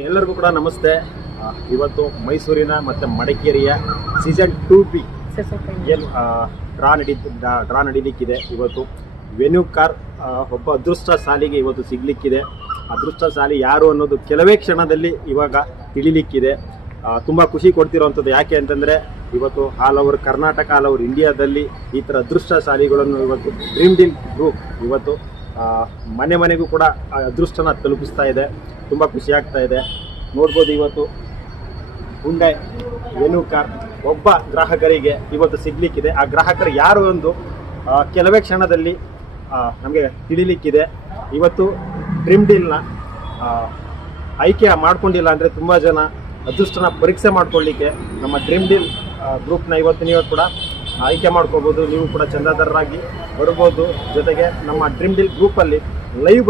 ಎಲ್ಲರಿಗೂ ಕೂಡ ನಮಸ್ತೆ. ಇವತ್ತು ಮೈಸೂರಿನ ಮತ್ತು ಮಡಿಕೇರಿಯ ಸೀಸನ್ 2B ಏನು ಡ್ರಾ ನಡೀಲಿಕ್ಕಿದೆ. ಇವತ್ತು ವೆನ್ಯೂ ಕಾರ್ ಒಬ್ಬ ಅದೃಷ್ಟಶಾಲಿಗೆ ಇವತ್ತು ಸಿಗಲಿಕ್ಕಿದೆ. ಅದೃಷ್ಟಶಾಲಿ ಯಾರು ಅನ್ನೋದು ಕೆಲವೇ ಕ್ಷಣದಲ್ಲಿ ಇವಾಗ ತಿಳಿಲಿಕ್ಕಿದೆ. ತುಂಬ ಖುಷಿ ಕೊಡ್ತಿರೋವಂಥದ್ದು ಯಾಕೆ ಅಂತಂದರೆ ಇವತ್ತು all over Karnataka, all over ಇಂಡಿಯಾದಲ್ಲಿ ಈ ಥರ ಅದೃಷ್ಟಶಾಲಿಗಳನ್ನು ಇವತ್ತು ಡ್ರೀಮ್ ಡೀಲ್ ಗ್ರೂಪ್ ಇವತ್ತು ಮನೆ ಮನೆಗೂ ಕೂಡ ಅದೃಷ್ಟನ ತಲುಪಿಸ್ತಾ ಇದೆ. ತುಂಬ ಖುಷಿ ಆಗ್ತಾ ಇದೆ. ನೋಡ್ಬೋದು ಇವತ್ತು ಹುಂಡೈ ವೆನ್ಯೂ ಕಾರ್ ಒಬ್ಬ ಗ್ರಾಹಕರಿಗೆ ಇವತ್ತು ಸಿಗಲಿಕ್ಕಿದೆ. ಆ ಗ್ರಾಹಕರು ಯಾರು ಒಂದು ಕೆಲವೇ ಕ್ಷಣದಲ್ಲಿ ನಮಗೆ ತಿಳಿಲಿಕ್ಕಿದೆ. ಇವತ್ತು ಡ್ರೀಮ್ ಡೀಲ್ನ ಆಯ್ಕೆ ಮಾಡ್ಕೊಂಡಿಲ್ಲ ಅಂದರೆ ತುಂಬ ಜನ ಅದೃಷ್ಟನ ಪರೀಕ್ಷೆ ಮಾಡ್ಕೊಳ್ಳಿಕ್ಕೆ ನಮ್ಮ ಡ್ರೀಮ್ ಡೀಲ್ ಗ್ರೂಪ್ನ ಇವತ್ತು ನೀವು ಕೂಡ ಆಯ್ಕೆ ಮಾಡ್ಕೋಬೋದು. ನೀವು ಕೂಡ ಚಂದಾದಾರರಾಗಿ ಬರ್ಬೋದು. ಜೊತೆಗೆ ನಮ್ಮ ಡ್ರೀಮ್ ಡೀಲ್ ಗ್ರೂಪಲ್ಲಿ ಲೈವ್